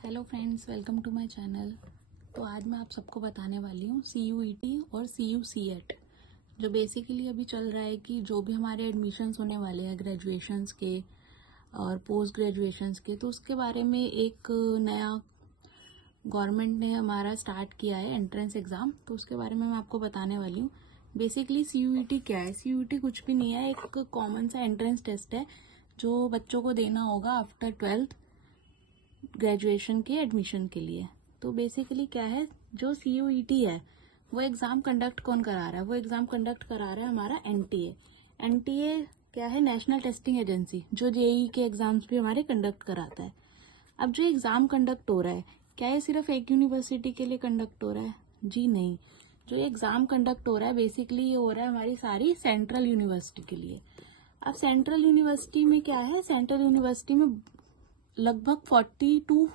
Hello friends, welcome to my channel. तो आज मैं आप सबको बताने वाली हूँ CUET और CUCET जो बेसिकली अभी चल रहा है कि जो भी हमारे एडमिशन्स होने वाले हैं ग्रेजुएशंस के और पोस्ट ग्रेजुएशंस के, तो उसके बारे में एक नया गवर्नमेंट ने हमारा स्टार्ट किया है एंट्रेंस एग्ज़ाम। तो उसके बारे में मैं आपको बताने वाली हूँ। बेसिकली CUET क्या है? CUET कुछ भी नहीं है, एक कॉमन सा एंट्रेंस टेस्ट है जो बच्चों को देना होगा आफ्टर 12th ग्रेजुएशन के एडमिशन के लिए। तो बेसिकली क्या है, जो CUET है वो एग्ज़ाम कंडक्ट कौन करा रहा है? वो एग्ज़ाम कंडक्ट करा रहा है हमारा NTA। NTA क्या है? नेशनल टेस्टिंग एजेंसी, जो JEE के एग्ज़ाम्स भी हमारे कंडक्ट कराता है। अब जो एग्ज़ाम कंडक्ट हो रहा है, क्या ये सिर्फ एक यूनिवर्सिटी के लिए कंडक्ट हो रहा है? जी नहीं। जो ये एग्ज़ाम कंडक्ट हो रहा है बेसिकली ये हो रहा है हमारी सारी सेंट्रल यूनिवर्सिटी के लिए। अब सेंट्रल यूनिवर्सिटी में क्या है? सेंट्रल यूनिवर्सिटी में लगभग 42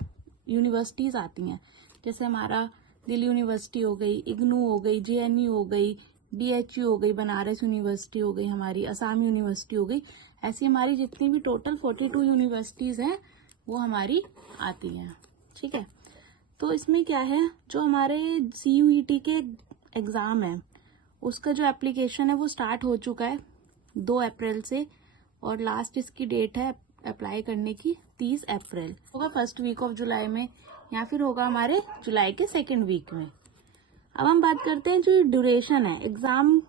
यूनिवर्सिटीज़ आती हैं। जैसे हमारा दिल्ली यूनिवर्सिटी हो गई, इग्नू हो गई, JNU हो गई, BHU हो गई, बनारस यूनिवर्सिटी हो गई, हमारी असम यूनिवर्सिटी हो गई। ऐसी हमारी जितनी भी टोटल 42 यूनिवर्सिटीज़ हैं वो हमारी आती हैं। ठीक है। तो इसमें क्या है, जो हमारे CUET के एग्ज़ाम है उसका जो एप्लीकेशन है वो स्टार्ट हो चुका है 2 अप्रैल से, और लास्ट इसकी डेट है अप्लाई करने की 30 अप्रैल। होगा फर्स्ट वीक ऑफ जुलाई में या फिर होगा हमारे जुलाई के सेकेंड वीक में। अब हम बात करते हैं जो ड्यूरेशन है, एग्जाम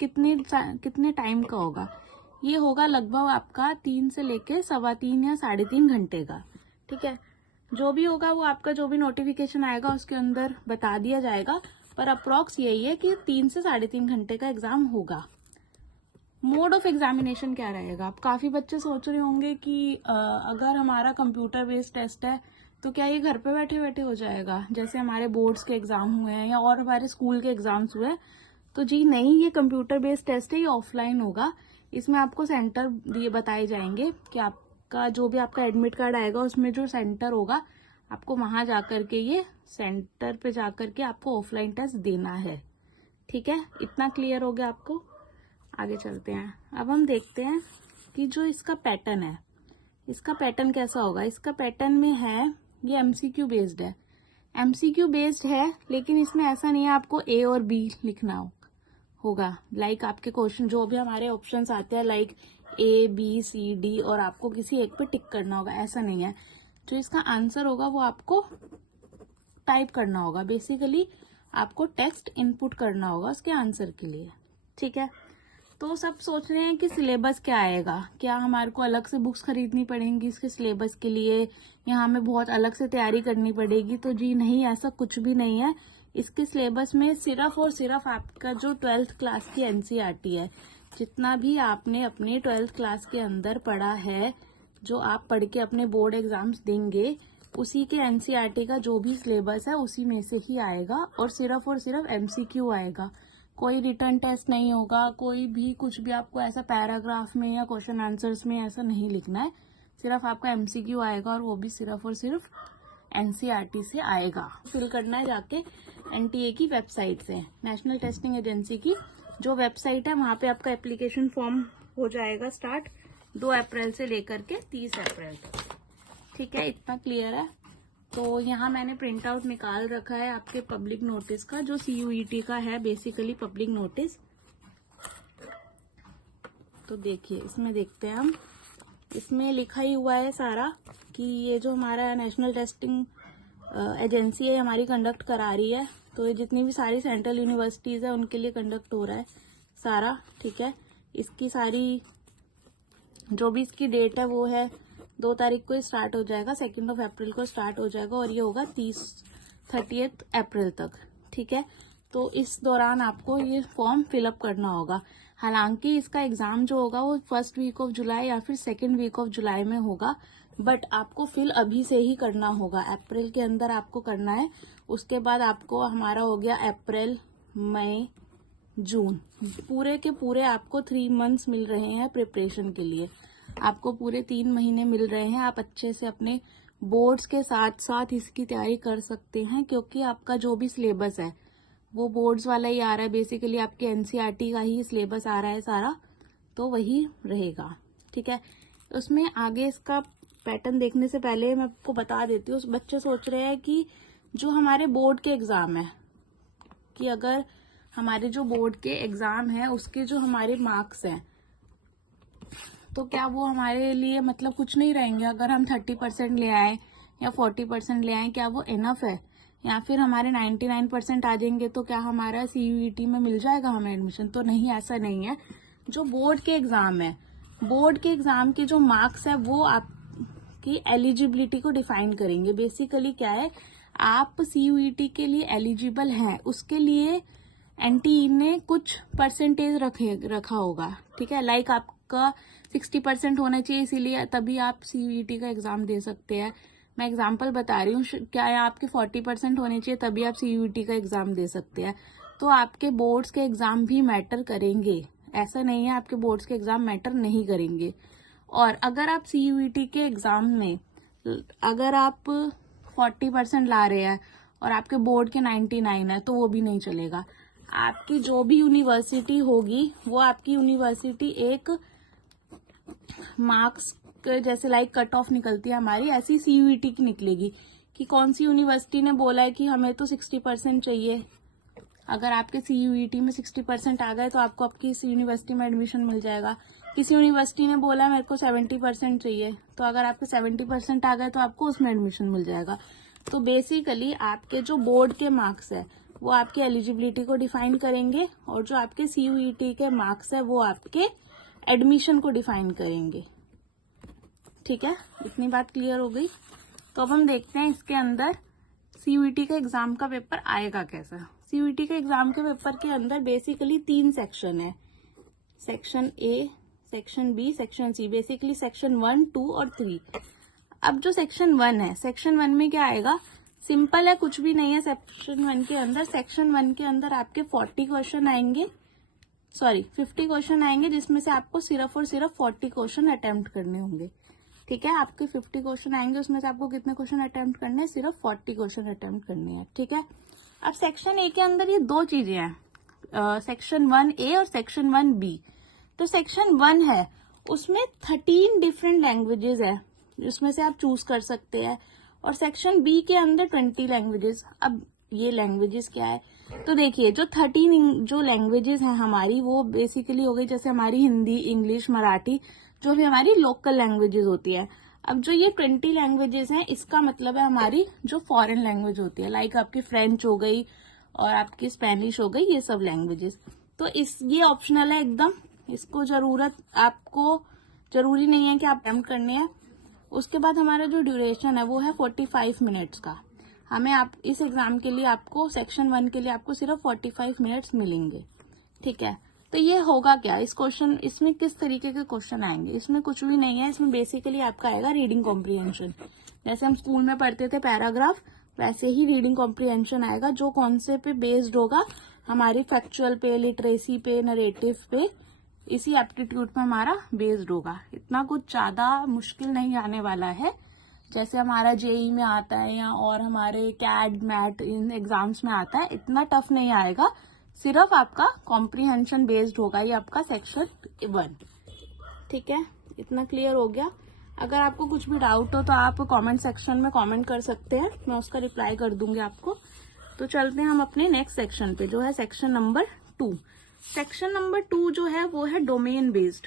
कितने टाइम का होगा। ये होगा लगभग आपका 3 से लेके 3.25 या 3.5 घंटे का। ठीक है। जो भी होगा वो आपका जो भी नोटिफिकेशन आएगा उसके अंदर बता दिया जाएगा, पर अप्रोक्स यही है कि 3 से 3.5 घंटे का एग्जाम होगा। मोड ऑफ एग्जामिनेशन क्या रहेगा? अब काफी बच्चे सोच रहे होंगे कि अगर हमारा कंप्यूटर बेस्ड टेस्ट है तो क्या ये घर पे बैठे बैठे हो जाएगा, जैसे हमारे बोर्ड्स के एग्जाम हुए हैं या और हमारे स्कूल के एग्जाम्स हुए हैं? तो जी नहीं, ये कंप्यूटर बेस्ड टेस्ट है, ये ऑफलाइन होगा। इसमें आपको सेंटर दिए बताए जाएंगे कि आपका जो भी आपका एडमिट कार्ड आएगा उसमें जो सेंटर होगा आपको वहां जाकर के ये सेंटर पे जाकर के आपको ऑफलाइन टेस्ट देना है। ठीक है, इतना क्लियर हो गया आपको? आगे चलते हैं। अब हम देखते हैं कि जो इसका पैटर्न है, इसका पैटर्न कैसा होगा। इसका पैटर्न में है, ये MCQ बेस्ड है। MCQ बेस्ड है लेकिन इसमें ऐसा नहीं है आपको A और B लिखना होगा। लाइक आपके क्वेश्चन जो भी हमारे ऑप्शंस आते हैं like A B C D और आपको किसी एक पे टिक करना होगा, ऐसा नहीं है। जो इसका आंसर होगा वो आपको टाइप करना होगा। बेसिकली आपको टेक्स्ट इनपुट करना होगा उसके आंसर के लिए। ठीक है। तो सब सोच रहे हैं कि सिलेबस क्या आएगा, क्या हमारे को अलग से बुक्स खरीदनी पड़ेंगी इसके सिलेबस के लिए, या हमें बहुत अलग से तैयारी करनी पड़ेगी? तो जी नहीं, ऐसा कुछ भी नहीं है। इसके सिलेबस में सिर्फ और सिर्फ आपका जो 12th क्लास की NCERT है, जितना भी आपने अपने 12th क्लास के अंदर पढ़ा है, जो आप पढ़ के अपने बोर्ड एग्जाम्स देंगे, उसी के NCERT का जो भी सिलेबस है उसी में से ही आएगा, और सिर्फ MCQ आएगा। कोई रिटर्न टेस्ट नहीं होगा, कोई भी कुछ भी आपको ऐसा पैराग्राफ में या क्वेश्चन आंसर्स में ऐसा नहीं लिखना है। सिर्फ आपका MCQ आएगा और वो भी सिर्फ और सिर्फ NCERT से आएगा। फिल करना है जाके NTA की वेबसाइट से, नेशनल टेस्टिंग एजेंसी की जो वेबसाइट है वहां पे आपका एप्लीकेशन फॉर्म हो जाएगा स्टार्ट 2 अप्रैल से लेकर के 30 अप्रैल तक। ठीक है, इतना क्लियर है? तो यहाँ मैंने प्रिंट आउट निकाल रखा है आपके पब्लिक नोटिस का, जो CUET का है बेसिकली पब्लिक नोटिस। तो देखिए, इसमें देखते हैं हम, इसमें लिखा ही हुआ है सारा कि ये जो हमारा नेशनल टेस्टिंग एजेंसी है हमारी कंडक्ट करा रही है। तो ये जितनी भी सारी सेंट्रल यूनिवर्सिटीज है उनके लिए कंडक्ट हो रहा है सारा। ठीक है। इसकी सारी जो भी इसकी डेट है वो है 2 तारीख को स्टार्ट हो जाएगा, 2 अप्रैल को स्टार्ट हो जाएगा और ये होगा 30 अप्रैल तक। ठीक है। तो इस दौरान आपको ये फॉर्म फिलअप करना होगा। हालांकि इसका एग्जाम जो होगा वो फर्स्ट वीक ऑफ जुलाई या फिर सेकेंड वीक ऑफ जुलाई में होगा, बट आपको फिल अभी से ही करना होगा, अप्रैल के अंदर आपको करना है। उसके बाद आपको हमारा हो गया अप्रैल, मई, जून, पूरे के पूरे आपको 3 मंथ्स मिल रहे हैं प्रिपरेशन के लिए। आपको पूरे 3 महीने मिल रहे हैं। आप अच्छे से अपने बोर्ड्स के साथ साथ इसकी तैयारी कर सकते हैं, क्योंकि आपका जो भी सिलेबस है वो बोर्ड्स वाला ही आ रहा है। बेसिकली आपके NCERT का ही सिलेबस आ रहा है सारा, तो वही रहेगा। ठीक है। उसमें आगे इसका पैटर्न देखने से पहले मैं आपको बता देती हूँ। बच्चे सोच रहे हैं कि जो हमारे बोर्ड के एग्जाम है, कि अगर हमारे जो बोर्ड के एग्जाम है उसके जो हमारे मार्क्स हैं तो क्या वो हमारे लिए मतलब कुछ नहीं रहेंगे? अगर हम 30% ले आए या 40% ले आए, क्या वो इनफ है? या फिर हमारे 99% आ जाएंगे तो क्या हमारा CUET में मिल जाएगा हमें एडमिशन? तो नहीं, ऐसा नहीं है। जो बोर्ड के एग्जाम है, बोर्ड के एग्जाम के जो मार्क्स है वो आपकी एलिजिबिलिटी को डिफाइन करेंगे। बेसिकली क्या है, आप CUET के लिए एलिजिबल हैं, उसके लिए NTE ने कुछ परसेंटेज रखा होगा, ठीक है। लाइक आपका 60% होना चाहिए, इसीलिए तभी आप CUET का एग्जाम दे सकते हैं। मैं एग्जांपल बता रही हूँ, क्या है आपके 40% होने चाहिए तभी आप CUET का एग्जाम दे सकते हैं। तो आपके बोर्ड्स के एग्जाम भी मैटर करेंगे, ऐसा नहीं है आपके बोर्ड्स के एग्जाम मैटर नहीं करेंगे। और अगर आप CUET के एग्जाम में अगर आप 40% ला रहे हैं और आपके बोर्ड के 99 है तो वो भी नहीं चलेगा। आपकी जो भी यूनिवर्सिटी होगी वो आपकी यूनिवर्सिटी एक मार्क्स जैसे लाइक कट ऑफ निकलती है हमारी, ऐसी CUET की निकलेगी कि कौन सी यूनिवर्सिटी ने बोला है कि हमें तो 60% चाहिए। अगर आपके CUET में 60% आ गए तो आपको आपकी इस यूनिवर्सिटी में एडमिशन मिल जाएगा। किसी यूनिवर्सिटी ने बोला मेरे को 70% चाहिए, तो अगर आपके 70% आ गए तो आपको उसमें एडमिशन मिल जाएगा। तो बेसिकली आपके जो बोर्ड के मार्क्स है वो आपकी एलिजिबिलिटी को डिफाइन करेंगे, और जो आपके CUET के मार्क्स है वो आपके एडमिशन को डिफाइन करेंगे। ठीक है, इतनी बात क्लियर हो गई। तो अब हम देखते हैं इसके अंदर CUET का एग्जाम का पेपर आएगा कैसा। CUET के एग्जाम के पेपर के अंदर बेसिकली 3 सेक्शन है, section A, section B, section C। Basically section 1, 2 और 3। अब जो सेक्शन 1 है, सेक्शन 1 में क्या आएगा? सिंपल है, कुछ भी नहीं है सेक्शन 1 के अंदर। सेक्शन 1 के अंदर आपके 50 क्वेश्चन आएंगे, जिसमें से आपको सिर्फ और सिर्फ 40 क्वेश्चन अटेम्प्ट करने होंगे। ठीक है, आपके 50 क्वेश्चन आएंगे, उसमें से आपको कितने क्वेश्चन अटेम्प्ट करने हैं? सिर्फ 40 क्वेश्चन अटेम्प्ट करने हैं। ठीक है, अब सेक्शन A के अंदर ये 2 चीजें हैं, सेक्शन 1A और सेक्शन 1B। तो सेक्शन 1 है उसमें 13 डिफरेंट लैंग्वेजेस है, जिसमें से आप चूज कर सकते हैं। और सेक्शन B के अंदर 20 लैंग्वेजेस। अब ये लैंग्वेजेस क्या है? तो देखिए, जो 13 जो लैंग्वेजेस हैं हमारी, वो बेसिकली हो गई जैसे हमारी हिंदी, इंग्लिश, मराठी, जो भी हमारी लोकल लैंग्वेजेस होती है। अब जो ये 20 लैंग्वेजेस हैं, इसका मतलब है हमारी जो फॉरेन लैंग्वेज होती है, लाइक आपकी फ्रेंच हो गई और आपकी स्पेनिश हो गई, ये सब लैंग्वेजेस। तो ये ऑप्शनल है एकदम, इसको आपको जरूरी नहीं है कि आप अटेम्प्ट करने हैं। उसके बाद हमारा जो ड्यूरेशन है वो है 45 मिनट्स का। आप इस एग्जाम के लिए आपको सेक्शन 1 के लिए आपको सिर्फ 45 मिनट्स मिलेंगे। ठीक है, तो ये होगा क्या इसमें किस तरीके के क्वेश्चन आएंगे? इसमें कुछ भी नहीं है, इसमें बेसिकली आपका आएगा रीडिंग कॉम्प्रिहेंशन। जैसे हम स्कूल में पढ़ते थे पैराग्राफ, वैसे ही रीडिंग कॉम्प्रिहेंशन आएगा, जो कौन से पे बेस्ड होगा? हमारी फैक्चुअल पे, लिटरेसी पे, नरेटिव पे, इसी एप्टीट्यूड पे हमारा बेस्ड होगा। इतना कुछ ज्यादा मुश्किल नहीं आने वाला है, जैसे हमारा JEE में आता है या और हमारे कैड मैट इन एग्जाम्स में आता है, इतना टफ नहीं आएगा। सिर्फ आपका कॉम्प्रिहेंशन बेस्ड होगा ये आपका सेक्शन 1। ठीक है, इतना क्लियर हो गया। अगर आपको कुछ भी डाउट हो तो आप कमेंट सेक्शन में कमेंट कर सकते हैं, मैं उसका रिप्लाई कर दूंगी आपको। तो चलते हैं हम अपने नेक्स्ट सेक्शन पे, जो है सेक्शन नंबर 2। सेक्शन नंबर 2 जो है वो है डोमेन बेस्ड।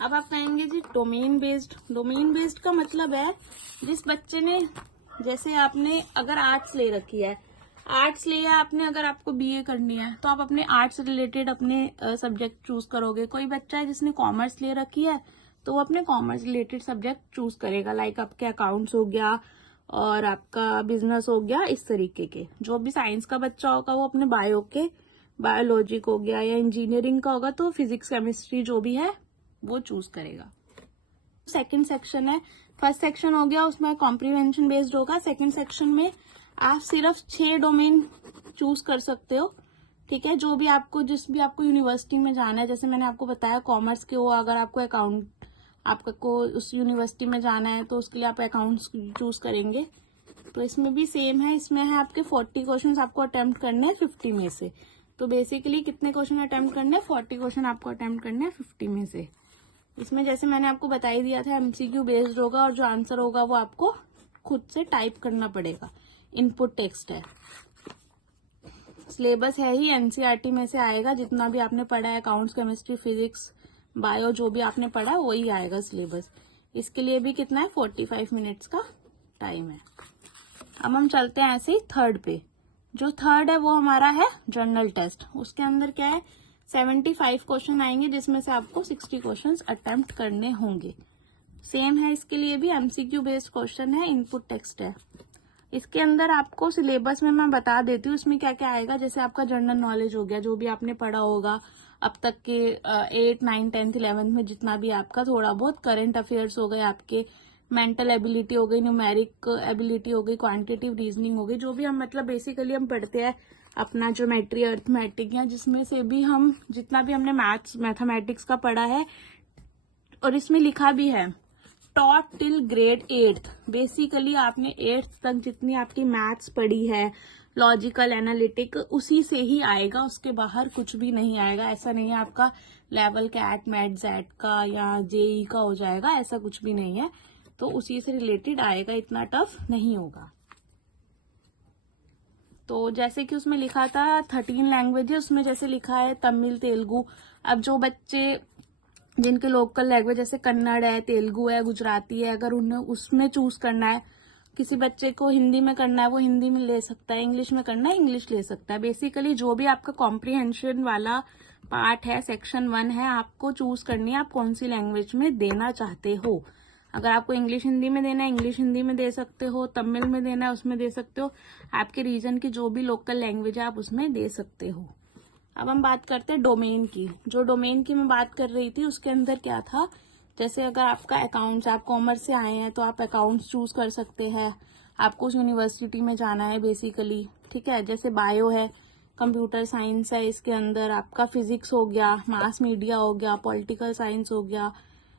अब आप कहेंगे जी डोमेन बेस्ड का मतलब है जिस बच्चे ने, जैसे आपने अगर आर्ट्स ले रखी है, आर्ट्स लिया आपने, अगर आपको BA करनी है तो आप अपने आर्ट्स रिलेटेड अपने सब्जेक्ट चूज करोगे। कोई बच्चा है जिसने कॉमर्स ले रखी है तो वो अपने कॉमर्स रिलेटेड सब्जेक्ट चूज करेगा, लाइक आपके अकाउंट्स हो गया और आपका बिजनेस हो गया, इस तरीके के। जो भी साइंस का बच्चा होगा वो अपने बायोलॉजी हो गया, या इंजीनियरिंग का होगा तो फिजिक्स, केमिस्ट्री जो भी है वो चूज करेगा। सेकंड सेक्शन है, फर्स्ट सेक्शन हो गया उसमें कॉम्प्रिहेंशन बेस्ड होगा। सेकंड सेक्शन में आप सिर्फ 6 डोमेन चूज कर सकते हो। ठीक है, जिस भी आपको यूनिवर्सिटी में जाना है, जैसे मैंने आपको बताया कॉमर्स के हो, अगर आपको आपको उस यूनिवर्सिटी में जाना है तो उसके लिए आप अकाउंट्स चूज करेंगे। तो इसमें भी सेम है, इसमें है आपके 40 क्वेश्चन आपको अटेम्प्ट करने हैं 50 में से। तो बेसिकली कितने क्वेश्चन अटेम्प्ट करने हैं? 40 क्वेश्चन आपको अटेम्प्ट करने हैं 50 में से। इसमें जैसे मैंने आपको बता ही दिया था एमसीक्यू बेस्ड होगा और जो आंसर होगा वो आपको खुद से टाइप करना पड़ेगा, इनपुट टेक्स्ट है। सिलेबस है ही एनसीईआरटी में से आएगा, जितना भी आपने पढ़ा है अकाउंट्स, केमिस्ट्री, फिजिक्स, बायो, जो भी आपने पढ़ा वही आएगा सिलेबस। इसके लिए भी कितना है, 45 मिनट्स का टाइम है। अब हम चलते हैं ऐसे ही थर्ड पे। जो थर्ड है वो हमारा है जनरल टेस्ट। उसके अंदर क्या है, 75 क्वेश्चन आएंगे, जिसमें से आपको 60 क्वेश्चन अटेम्प्ट करने होंगे। सेम है इसके लिए भी, एमसीक्यू बेस्ड क्वेश्चन है, इनपुट टेक्स्ट है। इसके अंदर आपको सिलेबस में मैं बता देती हूँ इसमें क्या क्या आएगा। जैसे आपका जनरल नॉलेज हो गया, जो भी आपने पढ़ा होगा अब तक के 8, 9, 10th, 11th में जितना भी आपका थोड़ा बहुत, करंट अफेयर्स हो गए आपके, मेंटल एबिलिटी हो गई, न्यूमेरिक एबिलिटी हो गई, क्वांटिटेटिव रीजनिंग हो गई, जो भी हम मतलब बेसिकली हम पढ़ते हैं अपना ज्योमेट्री, अर्थमेटिक, या जिसमें से भी हम जितना भी हमने मैथमेटिक्स का पढ़ा है। और इसमें लिखा भी है taught till grade 8th। Basically आपने 8th तक जितनी आपकी मैथ्स पढ़ी है, लॉजिकल, एनालिटिक, उसी से ही आएगा, उसके बाहर कुछ भी नहीं आएगा। ऐसा नहीं है आपका लेवल कैट, मैट, जेट का या जेई का हो जाएगा, ऐसा कुछ भी नहीं है। तो उसी से रिलेटेड आएगा, इतना टफ नहीं होगा। तो जैसे कि उसमें लिखा था 13 लैंग्वेजेस, उसमें जैसे लिखा है तमिल, तेलुगु। अब जो बच्चे जिनके लोकल लैंग्वेज जैसे कन्नड़ है, तेलुगु है, गुजराती है, अगर उन्हें उसमें चूज करना है, किसी बच्चे को हिंदी में करना है वो हिंदी में ले सकता है, इंग्लिश में करना है इंग्लिश ले सकता है। बेसिकली जो भी आपका कॉम्प्रिहेंशन वाला पार्ट है, सेक्शन 1 है, आपको चूज करनी है आप कौन सी लैंग्वेज में देना चाहते हो। अगर आपको इंग्लिश हिंदी में देना है, इंग्लिश हिंदी में दे सकते हो, तमिल में देना है उसमें दे सकते हो, आपके रीजन की जो भी लोकल लैंग्वेज है आप उसमें दे सकते हो। अब हम बात करते हैं डोमेन की। जो डोमेन की मैं बात कर रही थी उसके अंदर क्या था, जैसे अगर आपका अकाउंट्स, आप कॉमर्स से आए हैं तो आप अकाउंट्स चूज कर सकते हैं, आपको उस यूनिवर्सिटी में जाना है बेसिकली, ठीक है। जैसे बायो है, कंप्यूटर साइंस है, इसके अंदर आपका फिजिक्स हो गया, मास मीडिया हो गया, पॉलिटिकल साइंस हो गया,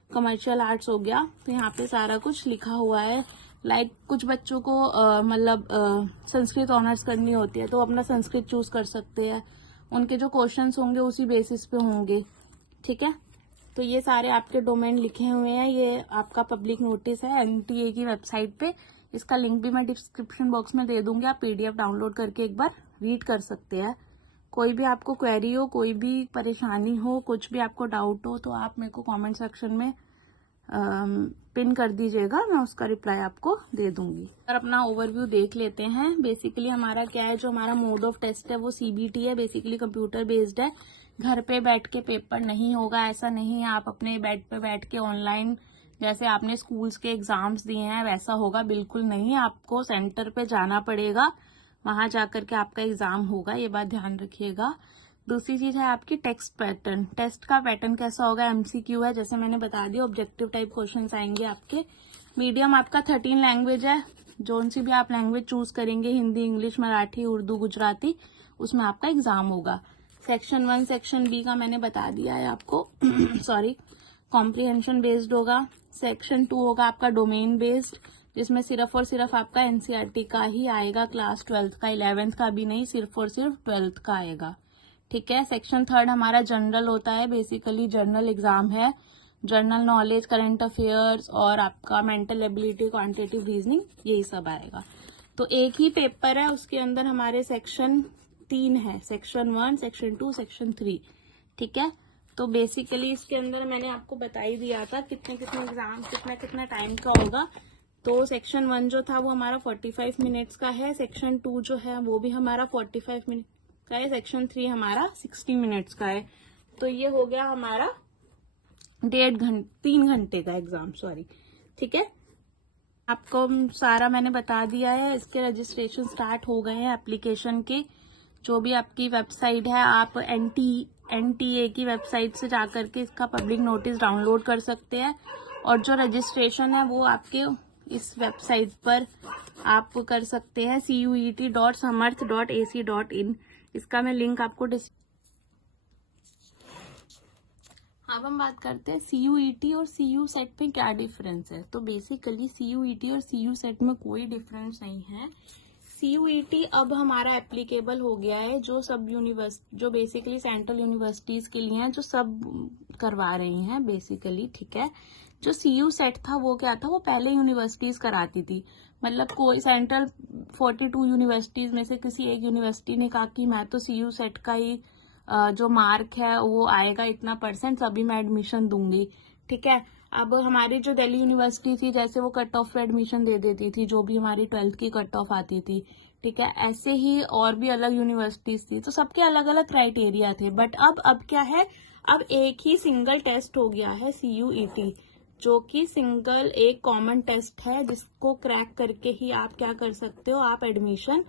कमर्शियल आर्ट्स हो गया। तो यहाँ पे सारा कुछ लिखा हुआ है। लाइक कुछ बच्चों को मतलब संस्कृत ऑनर्स करनी होती है तो अपना संस्कृत चूज कर सकते हैं, उनके जो क्वेश्चंस होंगे उसी बेसिस पे होंगे, ठीक है। तो ये सारे आपके डोमेन लिखे हुए हैं, ये आपका पब्लिक नोटिस है एनटीए की वेबसाइट पे। इसका लिंक भी मैं डिस्क्रिप्शन बॉक्स में दे दूंगी, आप पीडीएफ डाउनलोड करके एक बार रीड कर सकते हैं। कोई भी आपको क्वेरी हो, कोई भी परेशानी हो, कुछ भी आपको डाउट हो तो आप मेरे को कमेंट सेक्शन में पिन कर दीजिएगा, मैं उसका रिप्लाई आपको दे दूंगी। और अपना ओवरव्यू देख लेते हैं। बेसिकली हमारा क्या है, जो हमारा मोड ऑफ टेस्ट है वो सीबीटी है, बेसिकली कंप्यूटर बेस्ड है। घर पे बैठ के पेपर नहीं होगा, ऐसा नहीं है आप अपने बेड पे बैठ के ऑनलाइन जैसे आपने स्कूल्स के एग्जाम्स दिए हैं वैसा होगा, बिल्कुल नहीं। आपको सेंटर पे जाना पड़ेगा, वहां जाकर के आपका एग्जाम होगा, ये बात ध्यान रखिएगा। दूसरी चीज है आपकी टेक्स्ट पैटर्न। टेस्ट का पैटर्न कैसा होगा, एमसीक्यू है, जैसे मैंने बता दिया, ऑब्जेक्टिव टाइप क्वेश्चंस आएंगे आपके। मीडियम आपका 13 लैंग्वेज है, जोन सी भी आप लैंग्वेज चूज करेंगे, हिंदी, इंग्लिश, मराठी, उर्दू, गुजराती, उसमें आपका एग्जाम होगा। सेक्शन 1, सेक्शन बी का मैंने बता दिया है आपको सॉरी, कॉम्प्रिहेंशन बेस्ड होगा। सेक्शन 2 होगा आपका डोमेन बेस्ड, जिसमें सिर्फ और सिर्फ आपका एनसीईआरटी का ही आएगा, क्लास 12th का, 11th का भी नहीं, सिर्फ और सिर्फ 12th का आएगा, ठीक है। सेक्शन 3 हमारा जनरल होता है, बेसिकली जनरल एग्जाम है, जनरल नॉलेज, करंट अफेयर्स और आपका मेंटल एबिलिटी, क्वांटिटेटिव रीजनिंग, यही सब आएगा। तो एक ही पेपर है, उसके अंदर हमारे सेक्शन 3 है, सेक्शन 1, सेक्शन 2, सेक्शन 3, ठीक है। तो बेसिकली इसके अंदर मैंने आपको बता ही दिया था कितने कितने एग्जाम, कितना टाइम का होगा। तो सेक्शन 1 जो था वो हमारा 45 मिनट्स का है, सेक्शन 2 जो है वो भी हमारा 45 मिनट का है, सेक्शन 3 हमारा 60 मिनट्स का है। तो ये हो गया हमारा 3 घंटे का एग्जाम, सॉरी, ठीक है। आपको सारा मैंने बता दिया है। इसके रजिस्ट्रेशन स्टार्ट हो गए हैं एप्लीकेशन के। जो भी आपकी वेबसाइट है, आप एनटीए की वेबसाइट से जाकर के इसका पब्लिक नोटिस डाउनलोड कर सकते हैं, और जो रजिस्ट्रेशन है वो आपके इस वेबसाइट पर आप कर सकते हैं, cuet.samarth.ac.in। इसका मैं लिंक आपको अब हम बात करते हैं सीयूईटी और सीयू सेट में क्या डिफरेंस है। तो बेसिकली सीयूईटी और सीयू सेट में कोई डिफरेंस नहीं है। CUET अब हमारा एप्लीकेबल हो गया है, जो बेसिकली सेंट्रल यूनिवर्सिटीज के लिए हैं, जो सब करवा रही हैं बेसिकली, ठीक है। जो CU सेट था वो क्या था, वो पहले यूनिवर्सिटीज कराती थी, मतलब कोई सेंट्रल 42 यूनिवर्सिटीज में से किसी एक यूनिवर्सिटी ने कहा कि मैं तो CU सेट का ही जो मार्क है वो आएगा इतना % अभी मैं एडमिशन दूंगी, ठीक है। अब हमारी जो दिल्ली यूनिवर्सिटी थी, जैसे वो कट ऑफ पे एडमिशन दे देती थी जो भी हमारी 12th की कट ऑफ आती थी, ठीक है। ऐसे ही और भी अलग यूनिवर्सिटीज थी, तो सबके अलग अलग क्राइटेरिया थे। बट अब क्या है, अब एक ही सिंगल टेस्ट हो गया है CUET, जो कि सिंगल एक कॉमन टेस्ट है, जिसको क्रैक करके ही आप क्या कर सकते हो, आप एडमिशन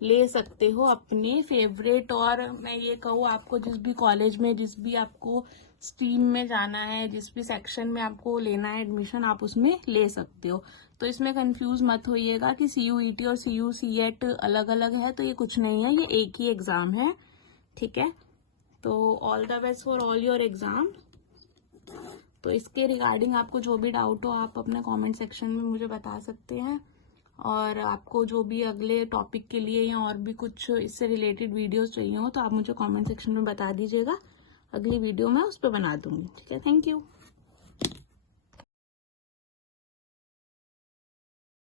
ले सकते हो अपने फेवरेट, और मैं ये कहूँ आपको जिस भी कॉलेज में, जिस भी आपको स्ट्रीम में जाना है, जिस भी सेक्शन में आपको लेना है एडमिशन, आप उसमें ले सकते हो। तो इसमें कंफ्यूज मत होइएगा कि CUET और CUCET अलग अलग है, तो ये कुछ नहीं है, ये एक ही एग्जाम है, ठीक है। तो all the best for all your exam. तो इसके रिगार्डिंग आपको जो भी डाउट हो आप अपना कमेंट सेक्शन में मुझे बता सकते हैं, और आपको जो भी अगले टॉपिक के लिए या और भी कुछ इससे रिलेटेड वीडियोस चाहिए हो तो आप मुझे कमेंट सेक्शन में बता दीजिएगा, अगली वीडियो मैं उस पर बना दूंगी, ठीक है। Thank you.